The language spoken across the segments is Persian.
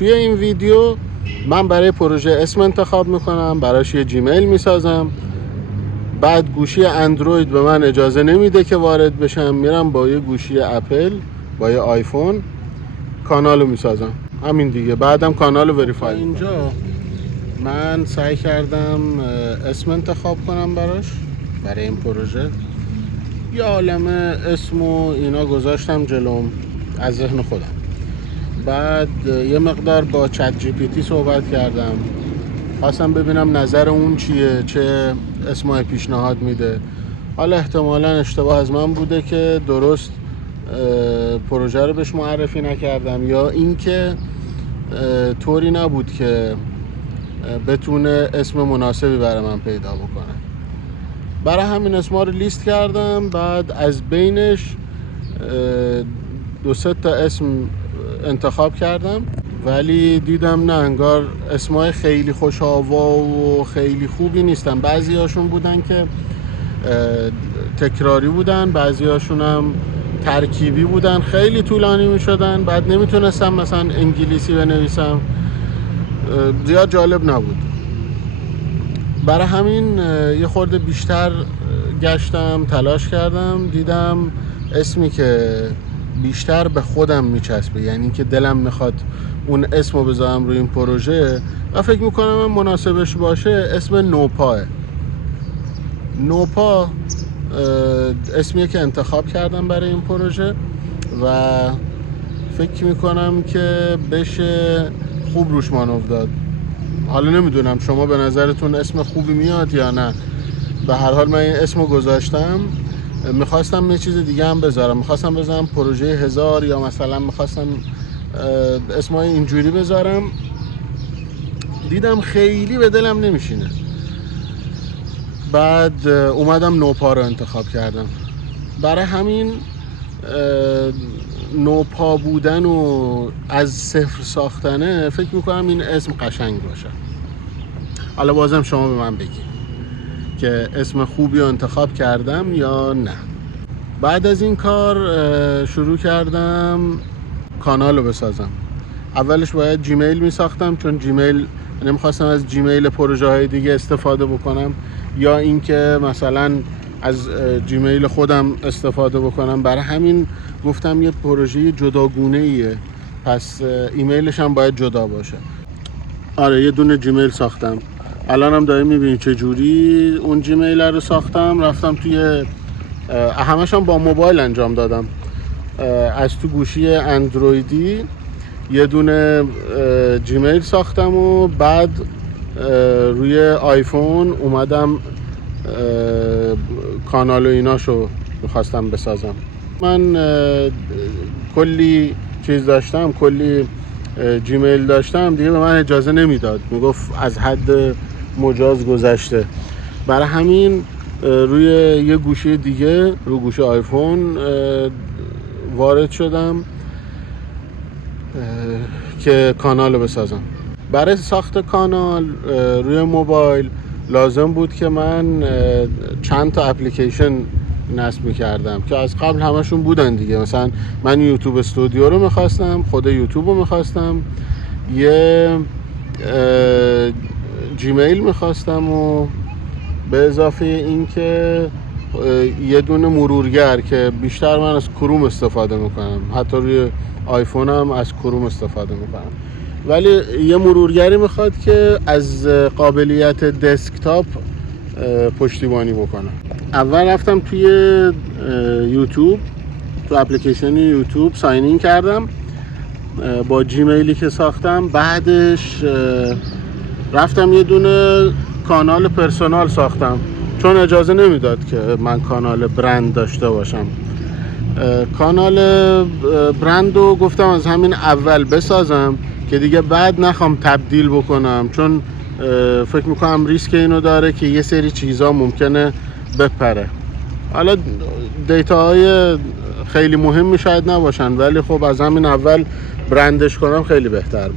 توی این ویدیو من برای پروژه اسم انتخاب میکنم، براش یه جیمیل میسازم، بعد گوشی اندروید به من اجازه نمیده که وارد بشم، میرم با یه گوشی اپل، با یه آیفون کانالو میسازم. همین دیگه. بعدم کانالو وریفای. اینجا من سعی کردم اسم انتخاب کنم برای این پروژه. یه عالمه اسم و اینا گذاشتم جلوم از ذهن خودم. بعد یه مقدار با چت جی پی تی صحبت کردم، خواستم ببینم نظر اون چیه، چه اسمای پیشنهاد میده. حالا احتمالاً اشتباه از من بوده که درست پروژه رو بهش معرفی نکردم، یا اینکه طوری نبود که بتونه اسم مناسبی برای من پیدا بکنه. برای همین اسما رو لیست کردم. بعد از بینش 2-3 تا اسم انتخاب کردم، ولی دیدم نه، انگار اسمای خیلی خوش آوا و خیلی خوبی نیستن. بعضی هاشون بودن که تکراری بودن، بعضی هاشون هم ترکیبی بودن، خیلی طولانی می شدن. بعد نمیتونستم مثلا انگلیسی بنویسم، زیاد جالب نبود. برای همین یه خورده بیشتر گشتم، تلاش کردم، دیدم اسمی که بیشتر به خودم میچسبه، یعنی که دلم میخواد اون اسمو بذارم روی این پروژه و فکر میکنم مناسبش باشه، اسم نوپاه. نوپا اسمیه که انتخاب کردم برای این پروژه و فکر میکنم که بشه خوب روش مانور داد. حالا نمیدونم شما به نظرتون اسم خوبی میاد یا نه. به هر حال من این اسمو گذاشتم. میخواستم یه چیز دیگه هم بذارم، میخواستم بذارم پروژه 1000 یا مثلا میخواستم اسمای اینجوری بذارم. دیدم خیلی به دلم نمیشینه. بعد اومدم نوپا رو انتخاب کردم. برای همین نوپا بودن و از صفر ساختنه فکر میکنم این اسم قشنگ باشه. حالا بازم شما به من بگید که اسم خوبی رو انتخاب کردم یا نه. بعد از این کار شروع کردم کانال رو بسازم. اولش باید جیمیل می ساختم، چون جیمیل نمیخواستم از جیمیل پروژه های دیگه استفاده بکنم، یا اینکه مثلا از جیمیل خودم استفاده بکنم. برای همین گفتم یه پروژه جداگونه ایه، پس ایمیلش هم باید جدا باشه. آره، یه دونه جیمیل ساختم. الان هم داریم میبینید چه جوری اون جیمیل رو ساختم. رفتم توی همش هم با موبایل انجام دادم. از تو گوشی اندرویدی یه دونه جیمیل ساختم و بعد روی آیفون اومدم کانال و ایناشو میخواستم بسازم. من کلی چیز داشتم، کلی جیمیل داشتم، دیگه به من اجازه نمیداد، میگفت از حد مجاز گذشته. برای همین روی یه گوشی دیگه، روی گوشی آیفون وارد شدم که کانال رو بسازم. برای ساخت کانال روی موبایل لازم بود که من چند تا اپلیکیشن نصب می‌کردم که از قبل همشون بودن دیگه. مثلا من یوتیوب استودیو رو می‌خواستم، خود یوتیوب رو می‌خواستم، یه جیمیل می‌خواستم و به اضافه این که یه دونه مرورگر که بیشتر من از کروم استفاده میکنم، حتی روی آیفونم از کروم استفاده میکنم، ولی یه مرورگری میخواد که از قابلیت دسکتاپ پشتیبانی بکنه. اول رفتم توی یوتیوب، تو اپلیکیشن یوتیوب ساین این کردم با جیمیلی که ساختم. بعدش رفتم یه دونه کانال پرسونال ساختم، چون اجازه نمیداد که من کانال برند داشته باشم. کانال برند رو گفتم از همین اول بسازم که دیگه بعد نخوام تبدیل بکنم، چون فکر میکنم ریسک اینو داره که یه سری چیزا ممکنه بپره. حالا دیتاهای خیلی مهمی شاید نباشن، ولی خب از همین اول برندش کنم خیلی بهتر بود.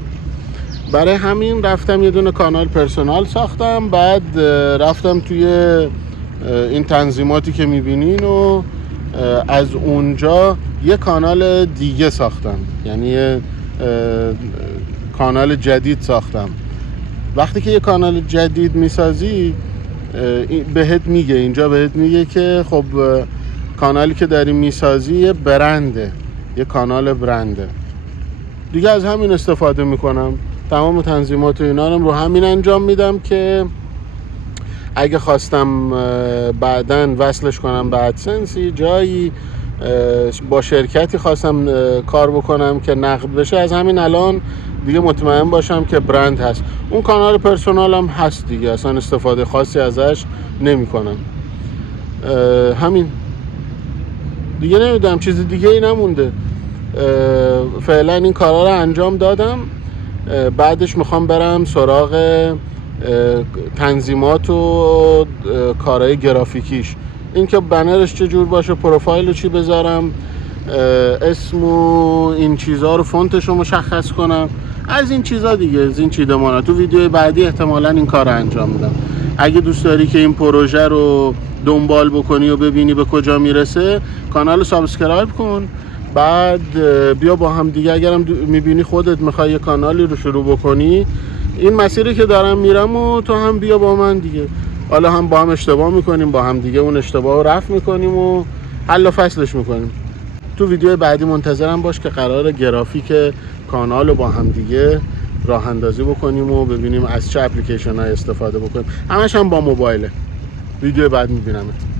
برای همین رفتم یه دونه کانال پرسونال ساختم. بعد رفتم توی این تنظیماتی که میبینین و از اونجا یه کانال دیگه ساختم، یعنی کانال جدید ساختم. وقتی که یه کانال جدید میسازی بهت میگه، اینجا بهت میگه که خب کانالی که داری میسازی یه برنده، یه کانال برنده دیگه. از همین استفاده میکنم، تمام تنظیمات و اینا رو همین انجام میدم که اگه خواستم بعدن وصلش کنم به ادسنسی، جایی با شرکتی خواستم کار بکنم که نقد بشه، از همین الان دیگه مطمئن باشم که برند هست. اون کانال پرسونالم هست دیگه، اصلا استفاده خاصی ازش نمی کنم. همین دیگه، نمیدونم چیز دیگه ای نمونده. فعلا این کارا رو انجام دادم، بعدش میخوام برم سراغ تنظیمات و کارهای گرافیکیش. این که بنرش چجور باشه، پروفایل چی بذارم، اسم و این چیزها رو، فونتش رو مشخص کنم، از این چیزا دیگه، از این چیدمانا. تو ویدیوی بعدی احتمالاً این کار رو انجام میدم. اگه دوست داری که این پروژه رو دنبال بکنی و ببینی به کجا میرسه، کانال رو سابسکرایب کن، بعد بیا با هم دیگه، اگرم میبینی خودت میخوای یه کانالی رو شروع بکنی، این مسیری که دارم میرم و تو هم بیا با من دیگه. حالا هم با هم اشتباه میکنیم، با هم دیگه اون اشتباه رو رفع میکنیم و حل و فصلش میکنیم. تو ویدیو بعدی منتظرم باش که قرار گرافیک کانال رو با هم دیگه راه اندازی بکنیم و ببینیم از چه اپلیکیشن های استفاده بکنیم. همش هم با موبایله. ویدیو بعد میبینمت.